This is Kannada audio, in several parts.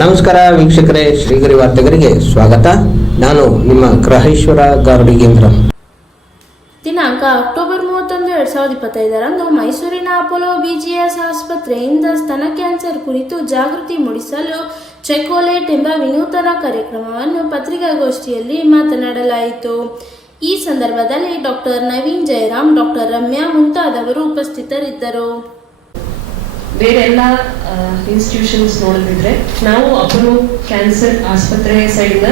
ನಮಸ್ಕಾರ ವೀಕ್ಷಕರೇ, ಶ್ರೀಗರಿ ವಾರ್ತೆಗರಿಗೆ ಸ್ವಾಗತ. ನಾನು ನಿಮ್ಮ ಗ್ರಹೇಶ್ವರ ಗಾರ್ಡಿಗೇಂದ್ರ ದಿನಾಂಕ ಅಕ್ಟೋಬರ್ ಮೂವತ್ತೊಂದು, ಎರಡ್ ಸಾವಿರದ ಇಪ್ಪತ್ತೈದರಂದು ಮೈಸೂರಿನ ಅಪೋಲೋ ಬಿಜಿಎಸ್ ಆಸ್ಪತ್ರೆಯಿಂದ ಸ್ತನ ಕ್ಯಾನ್ಸರ್ ಕುರಿತು ಜಾಗೃತಿ ಮೂಡಿಸಲು ಚೆಕೋಲೇಟ್ ಎಂಬ ವಿನೂತನ ಕಾರ್ಯಕ್ರಮವನ್ನು ಪತ್ರಿಕಾಗೋಷ್ಠಿಯಲ್ಲಿ ಮಾತನಾಡಲಾಯಿತು. ಈ ಸಂದರ್ಭದಲ್ಲಿ ಡಾಕ್ಟರ್ ನವೀನ್ ಜಯರಾಮ್ ಡಾಕ್ಟರ್ ರಮ್ಯಾ ಮುಂತಾದವರು ಉಪಸ್ಥಿತರಿದ್ದರು. ಬೇರೆ ಎಲ್ಲ ಇನ್ಸ್ಟಿಟ್ಯೂಷನ್ಸ್ ನೋಡಿದ್ರೆ ನಾವು ಅಪೋಲೋ ಕ್ಯಾನ್ಸರ್ ಆಸ್ಪತ್ರೆ ಸೈಡಿಂದ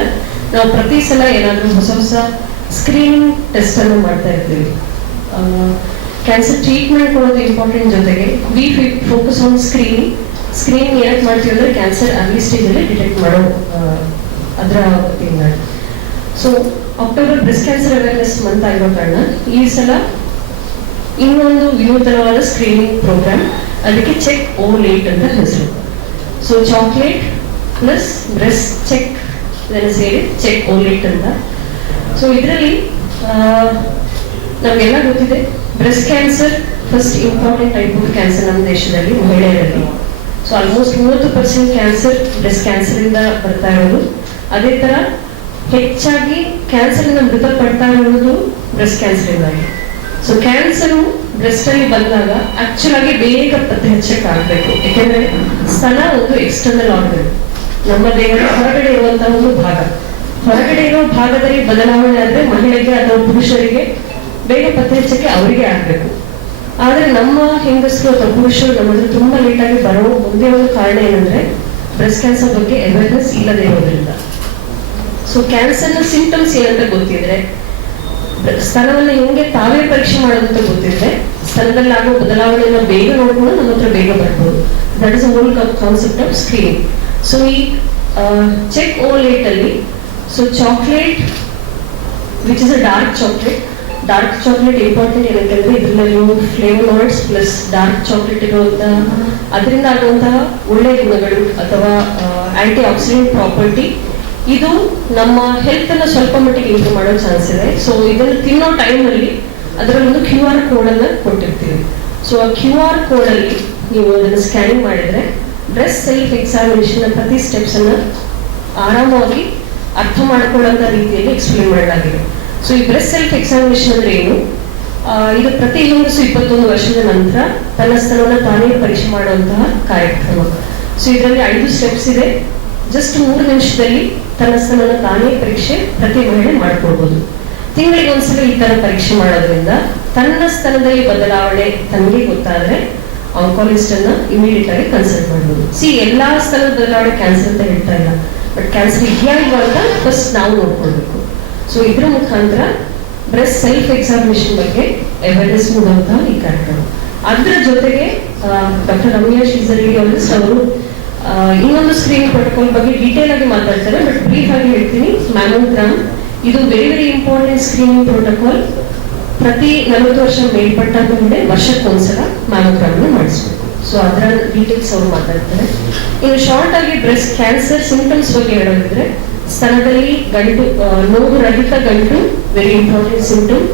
ನಾವು ಪ್ರತಿ ಸಲ ಏನಾದರೂ ಹೊಸ ಹೊಸ ಸ್ಕ್ರೀನಿಂಗ್ ಟೆಸ್ಟ್ ಅನ್ನು ಮಾಡ್ತಾ ಇರ್ತೀವಿ. ಕ್ಯಾನ್ಸರ್ ಟ್ರೀಟ್ಮೆಂಟ್ ಕೊಡೋದು ಇಂಪಾರ್ಟೆಂಟ್ ಜೊತೆಗೆ we focus on screening screening ಏನಕ್ಕೆ ಮಾಡ್ತೀವಿ ಅಂದ್ರೆ ಕ್ಯಾನ್ಸರ್ ಅರ್ಲಿ ಸ್ಟೇಜಲ್ಲಿ ಡಿಟೆಕ್ಟ್ ಮಾಡೋ ಅದರ ವತಿಯಿಂದ so October breast cancer awareness month ಆಗಿರೋ ಕಾರಣ ಈ ಸಲ ಇನ್ನೊಂದು ವಿನೂತನವಾದ ಸ್ಕ್ರೀನಿಂಗ್ ಪ್ರೋಗ್ರಾಮ್ ಅದಕ್ಕೆ ಚೆಕ್ ಓಲೇಟ್ ಲೇಟ್ ಅಂತ ಹೆಸರು. So chocolate plus breast check ಇದನ್ನು ಸೇರಿ ಚೆಕ್ ಓಲೇಟ್ ಲೇಟ್ ಅಂತ. ಸೊ ಇದರಲ್ಲಿ ನಮಗೆಲ್ಲ ಗೊತ್ತಿದೆ. Breast cancer first important type of cancer ನಮ್ಮ ದೇಶದಲ್ಲಿ, ಮಹಿಳೆಯರಲ್ಲಿ. ಸೊ ಆಲ್ಮೋಸ್ಟ್ ಮೂವತ್ತು ಪರ್ಸೆಂಟ್ ಕ್ಯಾನ್ಸರ್ ಬ್ರೆಸ್ಟ್ ಕ್ಯಾನ್ಸರ್ ಇಂದ ಬರ್ತಾ ಇರೋದು. ಅದೇ ತರ, ಹೆಚ್ಚಾಗಿ ಕ್ಯಾನ್ಸರ್ ಇಂದ ಮೃತಪಡ್ತಾ ಇರೋದು ಬ್ರೆಸ್ಟ್ ಕ್ಯಾನ್ಸರ್ ಇಂದಾಗಿ. ಸೊ ಕ್ಯಾನ್ಸರ್ ಬ್ರೆಸ್ಟ್ ಅಲ್ಲಿ ಬಂದಾಗ ಆಕ್ಚುಲ್ ಬೇಗ ಪತ್ತೆ ಹಚ್ಚಕ್ಕೆ ಆಗ್ಬೇಕು ಯಾಕೆಂದ್ರೆ ಸ್ತನ ಒಂದು ಎಕ್ಸ್ಟರ್ನಲ್ ಆರ್ಗನ್ ನಮ್ಮ ದೇಹದ ಹೊರಗಡೆ ಇರುವಂತಹ ಒಂದು ಭಾಗ. ಹೊರಗಡೆ ಇರೋ ಭಾಗದಲ್ಲಿ ಬದಲಾವಣೆ ಆದ್ರೆ ಮಹಿಳೆಗೆ ಅಥವಾ ಪುರುಷರಿಗೆ ಬೇಗ ಪತ್ತೆ ಹಚ್ಚಕ್ಕೆ ಅವರಿಗೆ ಆಗ್ಬೇಕು. ಆದ್ರೆ ನಮ್ಮ ಹೆಂಗಸರು ಅಥವಾ ಪುರುಷರು ನಮ್ಮಲ್ಲಿ ತುಂಬಾ ಲೇಟ್ ಆಗಿ ಬರೋ ಒಂದೇ ಒಂದು ಕಾರಣ ಏನಂದ್ರೆ ಬ್ರೆಸ್ಟ್ ಕ್ಯಾನ್ಸರ್ ಬಗ್ಗೆ ಅವೇರ್ನೆಸ್ ಇಲ್ಲದೆ ಇರೋದ್ರಿಂದ. ಸೊ ಕ್ಯಾನ್ಸರ್ನ ಸಿಂಟಮ್ಸ್ ಏನಂತ ಗೊತ್ತಿದ್ರೆ ಸ್ತನವನ್ನು ಹೆಂಗೆ ತಾವೇ ಪರೀಕ್ಷೆ ಮಾಡೋದಂತ ಗೊತ್ತಿದ್ರೆ ಸ್ಥಳದಲ್ಲಿ ಆಗೋ ಬದಲಾವಣೆಯನ್ನು ಬೇಗ ನೋಡ್ಕೊಂಡು ನಮ್ಮ ಹತ್ರ ಬೇಗ ಬರ್ಬೋದು. That is whole concept of screen so ಈ ಚೆಕ್ ಓ ಲೇಟ್ ಅಲ್ಲಿ. So chocolate which is a dark chocolate dark chocolate important ಏನಂತಂದ್ರೆ ಇದರಲ್ಲಿ ಫ್ಲೇವನಾಯ್ಡ್ಸ್ ಪ್ಲಸ್ ಡಾರ್ಕ್ ಚಾಕ್ಲೇಟ್ ಇರುವಂತಹ ಅದರಿಂದ ಆಗುವಂತಹ ಒಳ್ಳೆಯ ಗುಣಗಳು ಅಥವಾ ಆಂಟಿ ಆಕ್ಸಿಡೆಂಟ್ ಪ್ರಾಪರ್ಟಿ ಇದು ನಮ್ಮ ಹೆಲ್ತ್ ಅನ್ನ ಸ್ವಲ್ಪ ಮಟ್ಟಿಗೆ ಇಂಪ್ರೂವ್ ಮಾಡೋ ಚಾನ್ಸ್ ಇದೆ. ಸೊ ಇದನ್ನು ತಿನ್ನೋ ಟೈಮ್ ಅಲ್ಲಿ ಅದರಲ್ಲಿ ಒಂದು ಕ್ಯೂ ಆರ್ ಕೋಡ್ ಅನ್ನ ಕೊಟ್ಟಿರ್ತೀವಿ. ಸೊ ಆ ಕ್ಯೂ ಆರ್ ಕೋಡ್ ಅಲ್ಲಿ ನೀವು ಅದನ್ನು ಸ್ಕ್ಯಾನಿಂಗ್ ಮಾಡಿದ್ರೆ ಬ್ರೆಸ್ಟ್ ಸೆಲ್ಫ್ ಎಕ್ಸಾಮಿನೇಷನ್ ಪ್ರತಿ ಸ್ಟೆಪ್ಸ್ ಅನ್ನ ಆರಾಮವಾಗಿ ಅರ್ಥ ಮಾಡ್ಕೊಳ್ಳೋಂಥ ರೀತಿಯಲ್ಲಿ ಎಕ್ಸ್ಪ್ಲೇನ್ ಮಾಡಲಾಗಿದೆ. ಸೊ ಈ ಬ್ರೆಸ್ಟ್ ಸೆಲ್ಫ್ ಎಕ್ಸಾಮಿನೇಷನ್ ಅಂದ್ರೆ ಏನು? ಇದು ಪ್ರತಿ ಹೆಂಗಸು ಇಪ್ಪತ್ತೊಂದು ವರ್ಷದ ನಂತರ ತನ್ನ ಸ್ಥಳವನ್ನು ತಾನೇ ಪರೀಕ್ಷೆ ಮಾಡುವಂತಹ ಕಾರ್ಯಕ್ರಮ. ಸೊ ಇದರಲ್ಲಿ ಐದು ಸ್ಟೆಪ್ಸ್ ಇದೆ. ಜಸ್ಟ್ ಮೂರು ನಿಮಿಷದಲ್ಲಿ ತನ್ನ ಸ್ತನವನ್ನು ತಾನೇ ಪರೀಕ್ಷೆ ಪ್ರತಿ ಮಹಿಳೆ ಮಾಡ್ಕೊಳ್ಬಹುದು ತಿಂಗಳಿಗೆ ಒಂದ್ಸಲ ಈ ತರ ಪರೀಕ್ಷೆ ಮಾಡೋದ್ರಿಂದ ತನ್ನ ಸ್ತನದಲ್ಲಿ ಬದಲಾವಣೆ ತನಗೆ ಗೊತ್ತಾದ್ರೆ ಆಂಕಾಲಜಿಸ್ಟ್ ಅನ್ನ ಇಮಿಡಿಯೇಟ್ ಆಗಿ ಕನ್ಸಲ್ಟ್ ಮಾಡಬಹುದು ಸಿ ಎಲ್ಲಾ ಸ್ಥಳದ ಬದಲಾವಣೆ ಕ್ಯಾನ್ಸರ್ ಅಂತ ಹೇಳ್ತಾ ಇಲ್ಲ. ಬಟ್ ಕ್ಯಾನ್ಸರ್ ಇದೆಯಾ ಅಂತ ಫಸ್ಟ್ ನಾವು ನೋಡ್ಕೊಳ್ಬೇಕು. ಸೊ ಇದ್ರ ಮುಖಾಂತರ ಬ್ರೆಸ್ಟ್ ಸೆಲ್ಫ್ ಎಕ್ಸಾಮಿನೇಷನ್ ಬಗ್ಗೆ ಅವೇರ್ನೆಸ್ ಮೂಡುವಂತಹ ಈ ಕಾರ್ಯಕ್ರಮ. ಅದ್ರ ಜೊತೆಗೆ ಡಾಕ್ಟರ್ ರಮ್ಯಾ ಶ್ರೀಸರಿಗೆ ಅವರು ಇನ್ನೊಂದು ಸ್ಕ್ರೀನ್ ಪ್ರೋಟೋಕಾಲ್ ಬಗ್ಗೆ ಡೀಟೇಲ್ ಆಗಿ ಮಾತಾಡ್ತಾರೆ ಬಟ್ ಬ್ರೀಫ್ ಆಗಿ ಹೇಳ್ತೀನಿ. ಮ್ಯಾಮೋಗ್ರಾಮ್ ಇದು very very important screening protocol ಪ್ರತಿ ನಲವತ್ತು ವರ್ಷ ಮೇಲ್ಪಟ್ಟ ಮುಂದೆ ವರ್ಷಕ್ಕೊಂದ್ಸಲ ಮ್ಯಾಮೋಗ್ರಾಮ್ ಮಾಡಿಸ್ಬೇಕು. ಸೊ ಅದರ ಡೀಟೇಲ್ಸ್ ಅವರು ಮಾತಾಡ್ತಾರೆ. ಇನ್ನು ಶಾರ್ಟ್ ಆಗಿ ಬ್ರೆಸ್ಟ್ ಕ್ಯಾನ್ಸರ್ ಸಿಂಟಮ್ಸ್ ಬಗ್ಗೆ ಹೇಳೋದಿದ್ರೆ, ಸ್ತನದಲ್ಲಿ ಗಂಟು ನೋವು ರಹಿತ ಗಂಟು ವೆರಿ ಇಂಪಾರ್ಟೆಂಟ್ ಸಿಂಟಮ್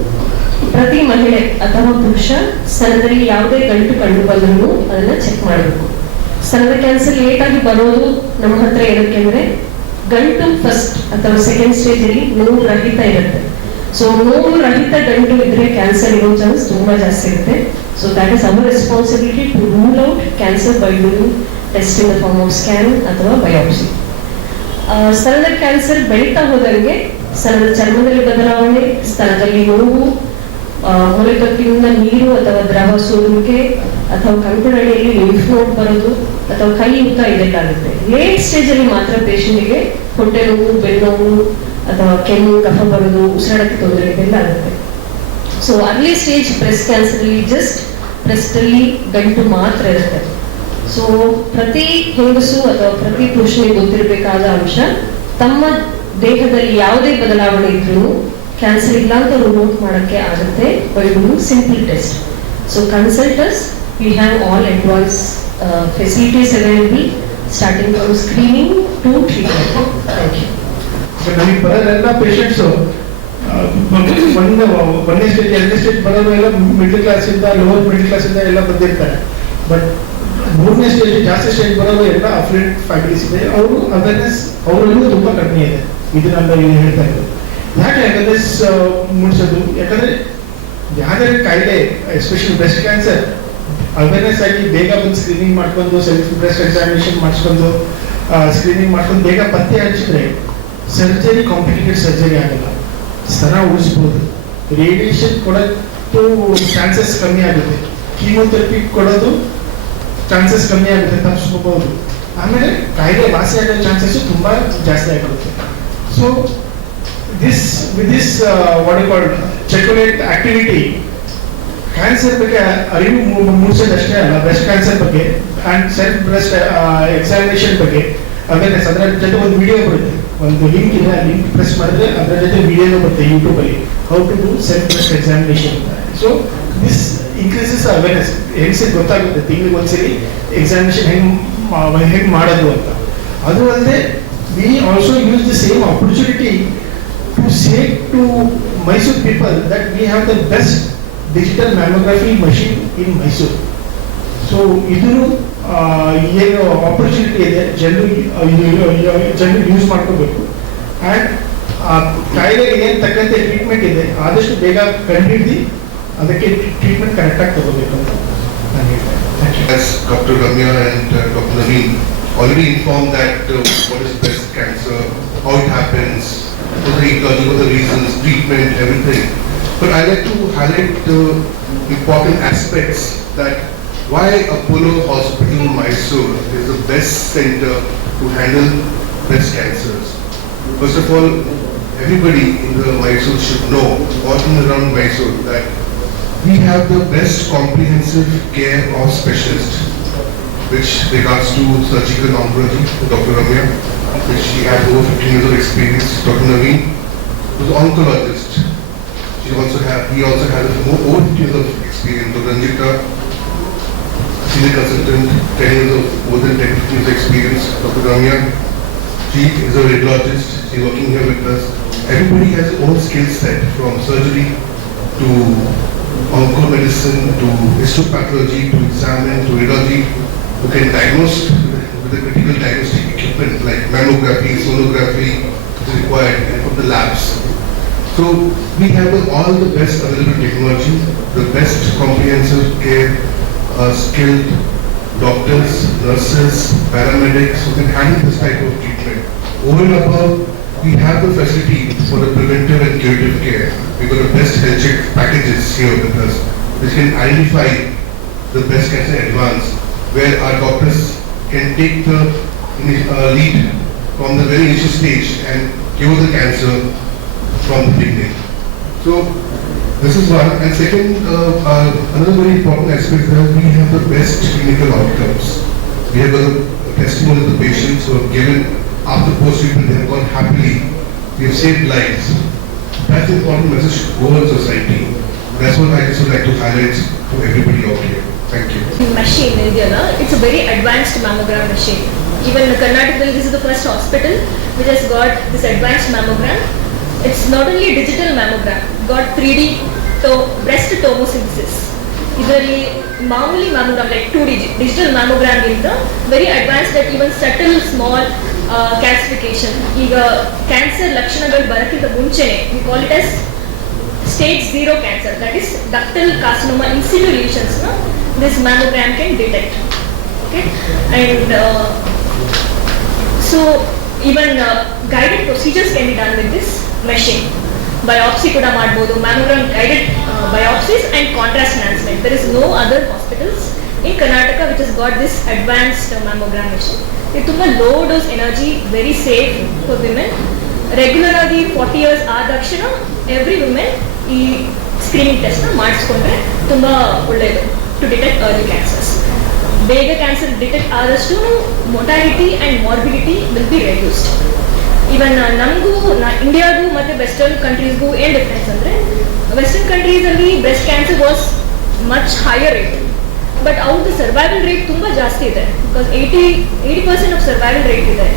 ಪ್ರತಿ ಮಹಿಳೆ ಅಥವಾ ಪುರುಷ ಸ್ತನದಲ್ಲಿ ಯಾವುದೇ ಗಂಟು ಕಂಡು ಬಂದರೂ ಅದನ್ನ ಚೆಕ್ ಮಾಡಬೇಕು. ಸ್ತನದ ಕ್ಯಾನ್ಸರ್ ಲೇಟ್ ಆಗಿ ಬರೋದು ನಮ್ಮ ಹತ್ರ ಏನಕ್ಕೆ ಅಂದ್ರೆ ಗಂಟು ಫಸ್ಟ್ ಅಥವಾ ಸೆಕೆಂಡ್ ಸ್ಟೇಜ್ ಅಲ್ಲಿ ನೋವು ರಹಿತ ಇರುತ್ತೆ. ಸೊ ನೋವು ರಹಿತ ಗಂಟು ಇದ್ರೆ ಕ್ಯಾನ್ಸರ್ ಇರೋ ಚಾನ್ಸ್ ತುಂಬಾ ಜಾಸ್ತಿ ಇರುತ್ತೆ. So that is our responsibility to rule out cancer by doing test in the form of scan ಅಥವಾ ಬಯೋಪ್ಸಿ ಸ್ತನದ ಕ್ಯಾನ್ಸರ್ ಬೆಳೀತಾ ಹೋದಂಗೆ ಸ್ತನದ ಚರ್ಮದಲ್ಲಿ ಬದಲಾವಣೆ ಸ್ತನದಲ್ಲಿ ನೋವು ಮೊಲೆಕಟ್ಟಿನಿಂದ ನೀರು ಅಥವಾ ದ್ರವ ಸೋರುವಿಕೆ ಅಥವಾ ಕಂಕಣಡಿಯಲ್ಲಿ ಲಿಂಫ್ ನೋಡ್ ಬರೋದು, ಅಥವಾ ಕೈ ಊತ ಇದಕ್ಕಾಗುತ್ತೆ ಲೇಟ್ ಸ್ಟೇಜ್ ಅಲ್ಲಿ ಮಾತ್ರ ಪೇಷಂಟ್ಗೆ ಹೊಟ್ಟೆ ನೋವು ಬೆನ್ನೋವು ಅಥವಾ ಕೆಮ್ಮು, ಕಫ ಬರೋದು ಉಸಿರಾಡಕ್ಕೆ ತೊಂದರೆ ಇದೆಲ್ಲ ಆಗುತ್ತೆ. So early stage breast cancer ಅಲ್ಲಿ ಜಸ್ಟ್ ಬ್ರೆಸ್ಟ್ ಅಲ್ಲಿ ಗಂಟು ಮಾತ್ರ ಇರುತ್ತೆ. ಸೊ ಪ್ರತಿ ಹೆಂಗಸು ಅಥವಾ ಪ್ರತಿ ಪುರುಷನಿಗೆ ಗೊತ್ತಿರಬೇಕಾದ ಅಂಶ, ತಮ್ಮ ದೇಹದಲ್ಲಿ ಯಾವುದೇ ಬದಲಾವಣೆ ಇದ್ರೂ ಕ್ಯಾನ್ಸರ್ ಇಲ್ಲ ಅಂತ ನೋಟ್ ಮಾಡಕ್ಕೆ ಆಗುತ್ತೆ by simple test so consultants we have all advanced uh, facilities available, starting from to to treatment. Thank you. ನಮಗೆ ಬರೋದೆಲ್ಲ ಪೇಷಂಟ್ಸು ಒಂದೇ ಒಂದನೇ ಸ್ಟೇಜ್ ಎರಡನೇ ಸ್ಟೇಜ್ ಬರೋದೆಲ್ಲ ಮಿಡ್ಲ್ ಕ್ಲಾಸಿಂದ ಲೋವರ್ ಮಿಡ್ಲ್ ಕ್ಲಾಸಿಂದ ಎಲ್ಲ ಬಂದಿರ್ತಾರೆ. ಬಟ್ ಮೂರನೇ ಸ್ಟೇಜ್ ಜಾಸ್ತಿ ಸ್ಟೇಜ್ ಬರೋದು ಎಲ್ಲ ಅಫ್ಲೆಂಟ್ ಫ್ಯಾಮಿಲೀಸ್ ಇದೆ. ಅವರು ಅವೇರ್ನೆಸ್ ಅವರಲ್ಲೂ ತುಂಬ ಕಡಿಮೆ ಇದೆ. ಇದನ್ನ ಇಲ್ಲಿ ಹೇಳ್ತಾ ಇರೋದು. ಯಾಕೆ ಅವೇರ್ನೆಸ್ ಮೂಡಿಸೋದು? ಯಾಕಂದ್ರೆ ಯಾವುದೇ ಕಾಯಿಲೆ ಎಸ್ಪೆಷಲಿ ಬ್ರೆಸ್ಟ್ ಕ್ಯಾನ್ಸರ್ ಅವೇರ್ನೆಸ್ ಆಗಿ ಬೇಗ ಬಂದು ಸ್ಕ್ರೀನಿಂಗ್ ಮಾಡ್ಕೊಂಡು ಸೆಲ್ಫ್ ಬ್ರೆಸ್ಟ್ ಎಕ್ಸಾಮಿನೇಷನ್ ಮಾಡಿಸ್ಕೊಂಡು ಸ್ಕ್ರೀನಿಂಗ್ ಮಾಡ್ಕೊಂಡು ಬೇಗ ಪತ್ತೆ ಹಚ್ಚಿದ್ರೆ ಸರ್ಜರಿ ಕಾಂಪ್ಲಿಕೇಟೆಡ್ ಸರ್ಜರಿ ಆಗಲ್ಲ. ಸ್ತನ ಉಳಿಸ್ಬೋದು. ರೇಡಿಯೇಷನ್ ಕೊಡೋದು ಚಾನ್ಸಸ್ ಕಮ್ಮಿ ಆಗುತ್ತೆ. ಕೀಮೋಥೆರಪಿ ಕೊಡೋದು ಚಾನ್ಸಸ್ ಕಮ್ಮಿ ಆಗುತ್ತೆ ತಪ್ಪಿಸ್ಕೋಬಹುದು ಆಮೇಲೆ ಕಾಯಿಲೆ ವಾಸಿ ಆಗೋ ಚಾನ್ಸಸ್ ತುಂಬಾ ಜಾಸ್ತಿ ಆಗಿರುತ್ತೆ so this with this what called activity cancer ಬಗ್ಗೆ ಅರಿವು ಮೂಡಿಸೋದಷ್ಟೇ ಅಲ್ಲ ಬ್ರೆಸ್ಟ್ ಕ್ಯಾನ್ಸರ್ ಬಗ್ಗೆ ಆ್ಯಂಡ್ ಸೆಲ್ಫ್ ಬ್ರೆಸ್ಟ್ ಎಕ್ಸಾಮಿನೇಷನ್ ಬಗ್ಗೆ. ಅವೇರ್ನೆಸ್ ಅದರ ಜೊತೆ ಒಂದು ವಿಡಿಯೋ ಬರುತ್ತೆ. ಒಂದು ಲಿಂಕ್ ಇದೆ ಲಿಂಕ್ ಪ್ರೆಸ್ ಮಾಡಿದ್ರೆ ಅದರ ಜೊತೆ ವಿಡಿಯೋನೂ ಬರುತ್ತೆ ಯೂಟ್ಯೂಬಲ್ಲಿ how to do self breast examination so this increases awareness ಹೆಂಗ್ಸಿಗೆ ಗೊತ್ತಾಗುತ್ತೆ? ತಿಂಗಳಿಗೆ ಒಂದ್ಸರಿ ಎಕ್ಸಾಮಿನೇಷನ್ ಹೆಂಗ್ ಹೆಂಗೆ ಮಾಡೋದು ಅಂತ. ಅದು ಅಲ್ಲದೆ we also use the same opportunity to save to Mysuru people that we have the best digital mammography machine in Mysuru so ಇದು ಏನು ಆಪರ್ಚುನಿಟಿ ಇದೆ ಜನರು ಜನರು ಯೂಸ್ ಮಾಡ್ಕೋಬೇಕು ಆ್ಯಂಡ್ ಕಾಯಿಲೆಗೆ ಏನು ತಕ್ಕಂತೆ ಟ್ರೀಟ್ಮೆಂಟ್ ಇದೆ ಆದಷ್ಟು ಬೇಗ ಕಂಡುಹಿಡಿದು ಅದಕ್ಕೆ ಟ್ರೀಟ್ಮೆಂಟ್ ಕರೆಕ್ಟಾಗಿ ತಗೋಬೇಕು ಅಂತ ನಾನು thank As Dr. Ramya and uh, Dr. Naveen already informed that uh, what is breast cancer, how it happens, what the etiology, what the reasons, treatment, everything. But I like to highlight the important aspects that why Apollo Hospital Mysore is the best center to handle breast cancers. First of all, everybody in the Mysore should know, all in around Mysore, that we have the best comprehensive care of specialists, which regards to surgical oncology, Dr. Ramya, which she has over 15 years of experience. Dr. Naveen, an oncologist. She also have, he also more, over 15 years of experience. Dr. Ranjita, uh, senior consultant, 10 years of, more than 10, years experience. Dr. Ramya, she is a radiologist, she's working here with us. Everybody has own skill set, from surgery to onco-medicine, to histopathology, to examine, to radiology, who can diagnose with the critical diagnostic equipment like mammography, sonography, is required and from the labs. So we have all the best available technology, the best comprehensive care, uh, skilled doctors, nurses, paramedics who can handle this type of treatment. Over and above, we have the facility for the preventive and curative care. We've got the best health check packages here with us, which can identify the breast cancer advance, where our doctors can take the uh, lead from the very initial stage and cure the cancer from beginning. So this is one. And second, uh, uh, another very important aspect that we have the best clinical outcomes. We have the testimony of the patients who have given after post-treatment, they have gone happily. They have saved lives. That's an important message to go in society. That's what I just would like to highlight to everybody out here. Thank you. Machine, it's a very advanced mammogram machine. Even in Karnataka, this is the first hospital which has got this advanced mammogram It's not only digital mammogram, got 3D to breast tomosynthesis. ಇದರಲ್ಲಿ ಮಾಮೂಲಿ mammogram like two D digital mammogram ಇಂದ very advance that even subtle small calcification ಈಗ ಕ್ಯಾನ್ಸರ್ ಲಕ್ಷಣಗಳು ಬರೋಕ್ಕಿಂತ ಮುಂಚೆನೆ we call it as stage zero cancer, that is ductal carcinoma in situ lesions, no? this mammogram can detect. Okay, and uh, so even uh, guided procedures can be done with this Machine. Biopsy ಕೂಡ ಮಾಡ್ಬೋದು uh, biopsies and contrast enhancement. There is no other hospitals in Karnataka which has got this advanced uh, mammogram machine. ಇದು ತುಂಬ low dose energy very safe for women regular ಆಗಿ ಫಾರ್ಟಿ ಇಯರ್ಸ್ ಆದ ತಕ್ಷಣ ಎವ್ರಿ ವುಮೆನ್ ಈ ಸ್ಕ್ರೀನಿಂಗ್ ಟೆಸ್ಟ್ನ ಮಾಡಿಸ್ಕೊಂಡ್ರೆ ತುಂಬ ಒಳ್ಳೆಯದು ಟು ಡಿಟೆಕ್ಟ್ ಅರ್ಲಿ ಕ್ಯಾನ್ಸರ್ಸ್ ಬೇಗ ಕ್ಯಾನ್ಸರ್ ಡಿಟೆಕ್ಟ್ ಆದಷ್ಟು mortality and morbidity will be reduced even ನಮಗೂ ಇಂಡಿಯಾಗೂ ಮತ್ತೆ ವೆಸ್ಟರ್ನ್ ಕಂಟ್ರೀಸ್ಗೂ ಏನು ಡಿಫ್ರೆನ್ಸ್ ಅಂದರೆ western ಕಂಟ್ರೀಸಲ್ಲಿ breast cancer was much higher rate but ಅವ್ರದ್ದು ಸರ್ವೈವಲ್ ರೇಟ್ ತುಂಬ ಜಾಸ್ತಿ ಇದೆ. Because eighty eighty percent of survival rate ಇದೆ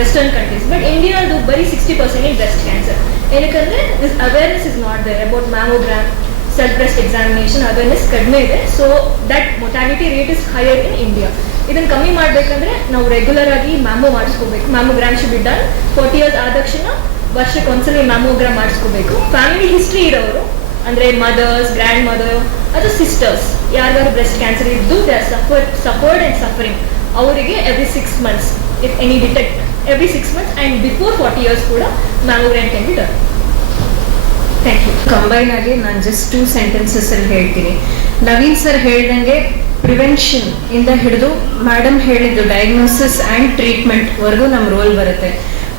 ವೆಸ್ಟರ್ನ್ ಕಂಟ್ರೀಸ್ ಬಟ್ ಇಂಡಿಯಾದು ಬರೀ sixty percent in breast cancer ಏನಕ್ಕಂದ್ರೆ this awareness is not there about mammogram self breast examination awareness ಕಡಿಮೆ ಇದೆ. So that mortality rate is higher in India ಇದನ್ನು ಕಮ್ಮಿ ಮಾಡಬೇಕಂದ್ರೆ ನಾವು ರೆಗ್ಯುಲರ್ ಆಗಿ mammo ಮಾಡಿಸ್ಕೋಬೇಕು. Mammogram should be forty years ಆದ ತಕ್ಷಣ ವರ್ಷಕ್ಕೆ ಒಂದ್ಸಲ ಮ್ಯಾಮೋಗ್ರಾಮ್ ಮಾಡಿಸ್ಕೋಬೇಕು. ಫ್ಯಾಮಿಲಿ ಹಿಸ್ಟ್ರಿ ಇರೋರು, ಅಂದ್ರೆ ಮದರ್ಸ್ ಗ್ರ್ಯಾಂಡ್ ಮದರ್ ಅದು ಸಿಸ್ಟರ್ಸ್ ಯಾರ್ಯಾರು ಬ್ರೆಸ್ಟ್ ಕ್ಯಾನ್ಸರ್ ಇದ್ದು they are suffer suffered and suffering ಅವರಿಗೆ every six months if any detect every six months and before forty years ಕೂಡ mammogram can be done combine ಆಗಿ ನಾನು ಜಸ್ಟ್ ಟೂ ಸೆಂಟೆನ್ಸಸ್ ಅಲ್ಲಿ ಹೇಳ್ತೀನಿ. ನವೀನ್ ಸರ್ ಹೇಳ್ದಂಗೆ ಪ್ರಿವೆನ್ಷನ್ ಇಂದ ಹಿಡಿದು ಮೇಡಮ್ ಹೇಳಿದ್ದು ಡಯಾಗ್ನೋಸಿಸ್ ಆ್ಯಂಡ್ ಟ್ರೀಟ್ಮೆಂಟ್ ವರೆಗೂ ನಮ್ಮ ರೋಲ್ ಬರುತ್ತೆ.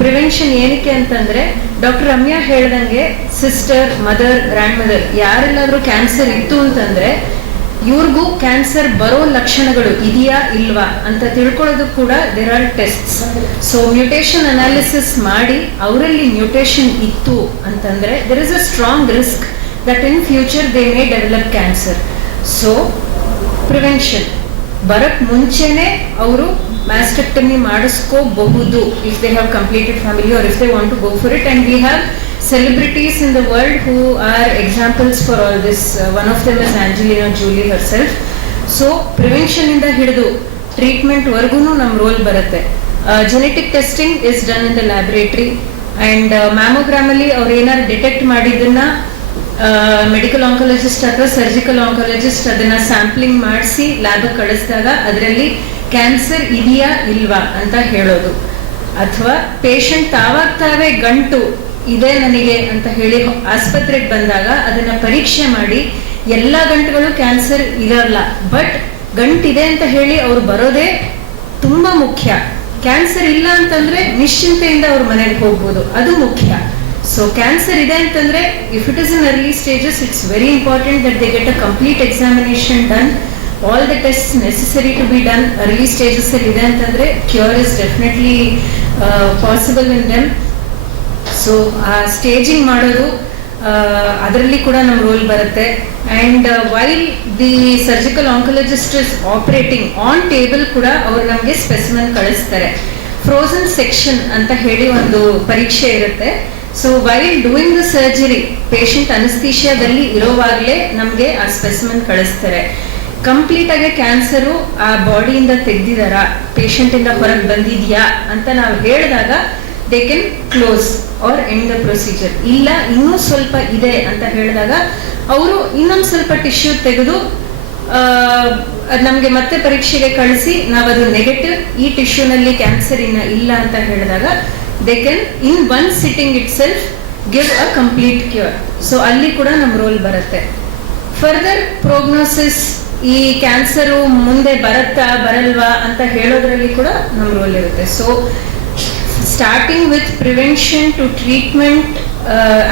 ಪ್ರಿವೆನ್ಷನ್ ಏನಕ್ಕೆ ಅಂತಂದ್ರೆ ಡಾಕ್ಟರ್ ರಮ್ಯಾ ಹೇಳ್ದಂಗೆ ಸಿಸ್ಟರ್ ಮದರ್ ಗ್ರ್ಯಾಂಡ್ ಮದರ್ ಯಾರೆಲ್ಲಾದ್ರೂ ಕ್ಯಾನ್ಸರ್ ಇತ್ತು ಅಂತಂದ್ರೆ ಇವ್ರಿಗೂ ಕ್ಯಾನ್ಸರ್ ಬರೋ ಲಕ್ಷಣಗಳು ಇದೆಯಾ ಇಲ್ವಾ ಅಂತ ತಿಳ್ಕೊಳ್ಳೋದು ಕೂಡ there are tests so mutation analysis ಮಾಡಿ ಅವರಲ್ಲಿ ಮ್ಯೂಟೇಶನ್ ಇತ್ತು ಅಂತಂದ್ರೆ there is a strong risk that in future they may develop cancer so prevention ಬರಕ್ ಮುಂಚೆನೆ ಅವರು mastectomy ಮಾಡಿಸ್ಕೋಬಹುದು if they have completed family or if they want to go for it and we have celebrities in the world who are examples for all this. Uh, one of them is Angelina Jolie herself. So prevention ಇಂದ ಹಿಡಿದು ಟ್ರೀಟ್ಮೆಂಟ್ ವರ್ಗು ನಮ್ಮ ರೋಲ್ ಬರುತ್ತೆ genetic testing is done in the laboratory mammogram ಅಲ್ಲಿ ಅವ್ರು ಏನಾದ್ರು ಡಿಟೆಕ್ಟ್ ಮಾಡಿದ್ದನ್ನ ಮೆಡಿಕಲ್ ಆಂಕಾಲಜಿಸ್ಟ್ ಅಥವಾ ಸರ್ಜಿಕಲ್ ಆಂಕಾಲಜಿಸ್ಟ್ ಅದನ್ನ ಸ್ಯಾಂಪ್ಲಿಂಗ್ ಮಾಡಿಸಿ ಲ್ಯಾಬ್ ಕಳಿಸಿದಾಗ ಅದರಲ್ಲಿ ಕ್ಯಾನ್ಸರ್ ಇದೆಯಾ ಇಲ್ವಾ ಅಂತ ಹೇಳೋದು ಅಥವಾ ಪೇಷಂಟ್ ತಾವಾಗ ತಾವೇ ಗಂಟು ಇದೆ ನನಗೆ ಅಂತ ಹೇಳಿ ಆಸ್ಪತ್ರೆಗೆ ಬಂದಾಗ ಅದನ್ನ ಪರೀಕ್ಷೆ ಮಾಡಿ ಎಲ್ಲ ಗಂಟುಗಳು ಕ್ಯಾನ್ಸರ್ ಇರಲ್ಲ. ಬಟ್ ಗಂಟಿದೆ ಅಂತ ಹೇಳಿ ಅವ್ರು ಬರೋದೇ ತುಂಬಾ ಮುಖ್ಯ. ಕ್ಯಾನ್ಸರ್ ಇಲ್ಲ ಅಂತಂದ್ರೆ ನಿಶ್ಚಿಂತೆಯಿಂದ ಅವ್ರ ಮನೆಗೆ ಹೋಗ್ಬೋದು. ಅದು ಮುಖ್ಯ. ಸೊ ಕ್ಯಾನ್ಸರ್ ಇದೆ ಅಂತಂದ್ರೆ if it is in early stages it's very important that they get a complete examination done all the test necessary to be done early stages ಅಲ್ಲಿ ಇದೆ ಅಂತಂದ್ರೆ cure is definitely possible in them so ಆ ಸ್ಟೇಜಿಂಗ್ ಮಾಡೋದು ಅದರಲ್ಲಿ ಕೂಡ ನಮ್ಮ ರೋಲ್ ಬರುತ್ತೆ. And while the surgical oncologist is operating on table ಕೂಡ ಅವರು ನಮಗೆ ಸ್ಪೆಸಿಮನ್ ಕಳಿಸ್ತಾರೆ. ಫ್ರೋಸನ್ ಸೆಕ್ಷನ್ ಅಂತ ಹೇಳಿ ಒಂದು ಪರೀಕ್ಷೆ ಇರುತ್ತೆ. So while doing the surgery patient ಅನಸ್ತೀಶಿಯಾದಲ್ಲಿ ಇರೋವಾಗಲೇ ನಮಗೆ ಆ ಸ್ಪೆಸಿಮನ್ ಕಳಿಸ್ತಾರೆ. ಕಂಪ್ಲೀಟ್ ಆಗಿ ಕ್ಯಾನ್ಸರು ಆ ಬಾಡಿಯಿಂದ ತೆಗ್ದಿದಾರಾ? ಪೇಷಂಟ್ ಇಂದ ಹೊರಗೆ ಬಂದಿದ್ಯಾ? ಅಂತ ನಾವು ಹೇಳಿದಾಗ they can close or end the procedure ಇಲ್ಲ, ಇನ್ನೂ ಸ್ವಲ್ಪ ಇದೆ ಅಂತ ಹೇಳಿದಾಗ, ಅವರು ಇನ್ನೊಂದು ಸ್ವಲ್ಪ ಟಿಶ್ಯೂ ತೆಗೆದು ನಮಗೆ ಮತ್ತೆ ಪರೀಕ್ಷೆಗೆ ಕಳಿಸಿ ನಾವು ಅದು ನೆಗೆಟಿವ್ ಈ ಟಿಶ್ಯೂನಲ್ಲಿ ಕ್ಯಾನ್ಸರ್ ಇನ್ನ ಇಲ್ಲ ಅಂತ ಹೇಳಿದಾಗ they can in one sitting itself give a complete cure so ಅಲ್ಲಿ ಕೂಡ ನಮ್ಮ ರೋಲ್ ಬರುತ್ತೆ. ಫರ್ದರ್ ಪ್ರೋಗ್ನೋಸಿಸ್ ಈ ಕ್ಯಾನ್ಸರು ಮುಂದೆ ಬರುತ್ತಾ, ಬರಲ್ವಾ ಅಂತ ಹೇಳೋದ್ರಲ್ಲಿ ಕೂಡ ನಮ್ಮ ರೋಲ್ ಇರುತ್ತೆ. So starting to prevention to treatment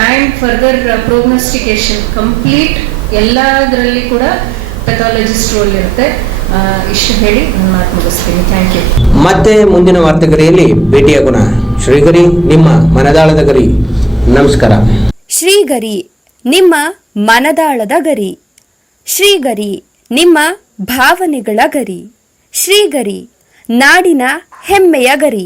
and further prognostication. Complete ಎಲ್ಲದರಲ್ಲಿ ಕೂಡ ಪೆಥಾಲಜಿಸ್ಟ್ ರೋಲ್ ಇರುತ್ತೆ. ಇಷ್ಟು ಹೇಳಿ ನನ್ನ ಮಾತು ಮುಗಿಸ್ತೀನಿ. ಥ್ಯಾಂಕ್ ಯು ಮತ್ತೆ ಮುಂದಿನ ವಾರ್ತೆಗರಿಯಲ್ಲಿ ಭೇಟಿಯಾಗೋಣ ಶ್ರೀಗರಿ ನಿಮ್ಮ ಮನದಾಳದ ಗರಿ. ನಮಸ್ಕಾರ. ಶ್ರೀಗರಿ ನಿಮ್ಮ ಮನದಾಳದ ಗರಿ. ಶ್ರೀಗರಿ ನಿಮ್ಮ ಭಾವನೆಗಳ ಗರಿ. ಶ್ರೀಗರಿ ನಾಡಿನ ಹೆಮ್ಮೆಯ ಗರಿ.